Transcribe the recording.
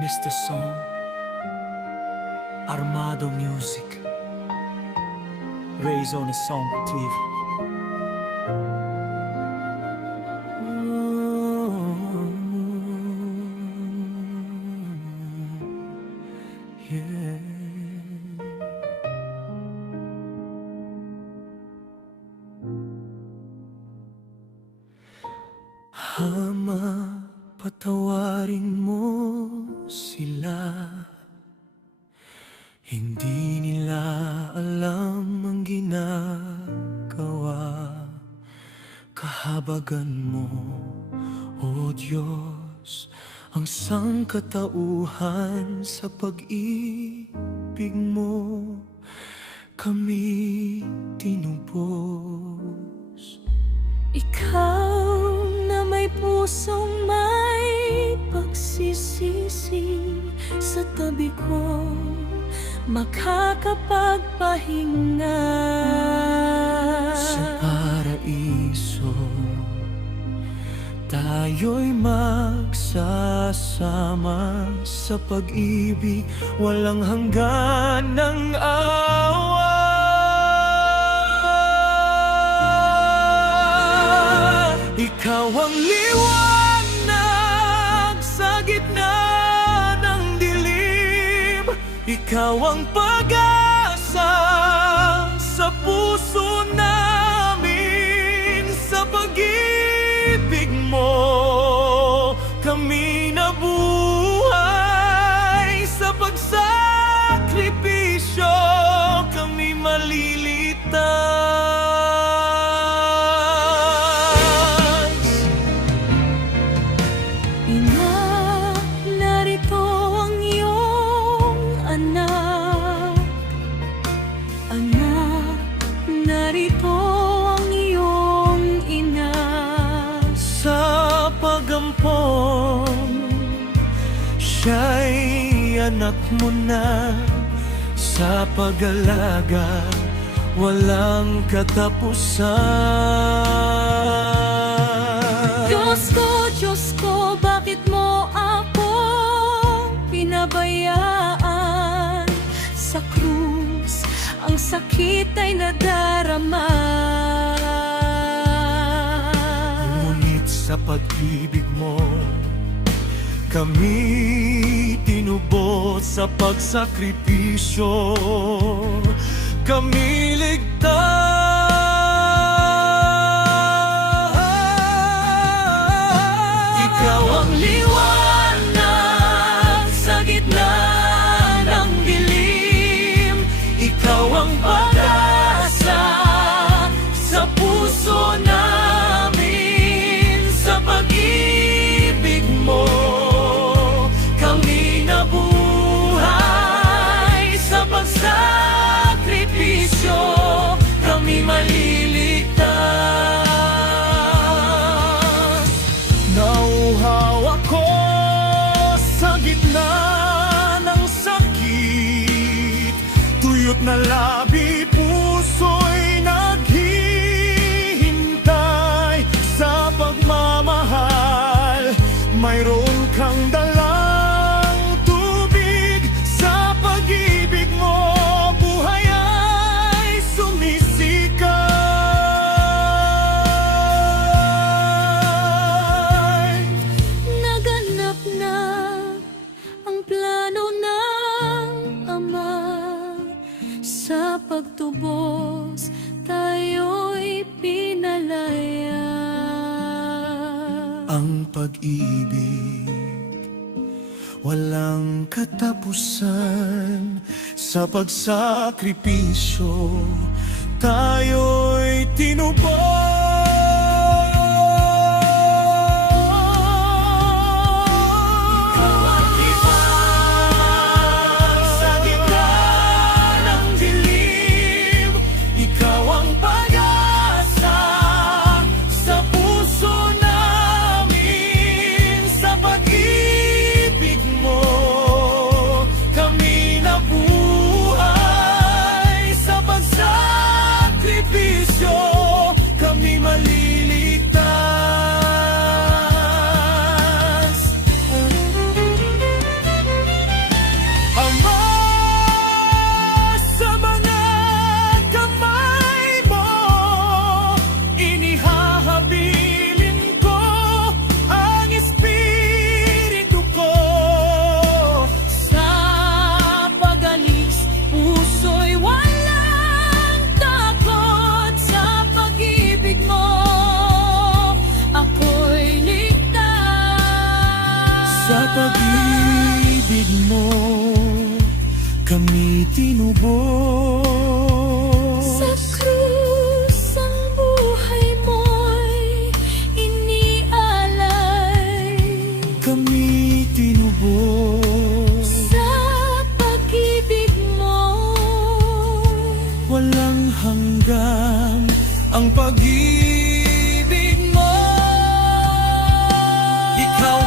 Mr. Song, Armado Music, Raise on a Song TV. Yeah. Ama, patawarin mo sila. Hindi nila alam ang ginagawa. Kahabagan mo, O Diyos, ang sangkatauhan sa pag-ibig mo. Kami tinubos. Ikaw na may pusong may pagsisisi, sa tabi ko makakapagpahinga. Sa paraiso tayo'y magsasama, sa pag-ibig walang hanggan ng awa. Ikaw ang liwanag sa gitna ng dilim. Ikaw ang pag-asa sa puso namin. Sa pag-ibig mo kami nabuhay. Sa pagsakripisyo kami malilitas. Narito ang iyong ina. Sa pagampong siya'y anak mo na. Sa pag-alaga walang katapusan. Diyos ko, bakit mo ako pinabayaan? Sa krus ang sakit ay nadarama. Ngunit sa pag-ibig mo kami tinubos. Sa pagsakripisyo kami ligtas. Ikaw ang liwanag sa gitna ng dilim. Ikaw ang pag-asa sa puso namin. Sa pag-ibig mo kami nabuhay. Sa pagsakripisyo kami maliligtas. Nauhaw ako sa gitna ng sakit. Tuyot na labi, puso'y naghihintay. Sa pagmamahal mayroon kang dalang tubig. Sa pag-ibig mo buhay ay sumisikay. Naganap na ang plano ng Ama. Sa pagtubos tayo'y pinalaya. Ang pag-ibig walang katapusan. Sa pagsakripisyo tayo'y tinubos. Kami pag-ibig mo kami tinubos. Sa krus ang buhay mo'y inialay. Kami tinubos. Sa pag-ibig mo, Walang hanggan ang pag-ibig mo. Ikaw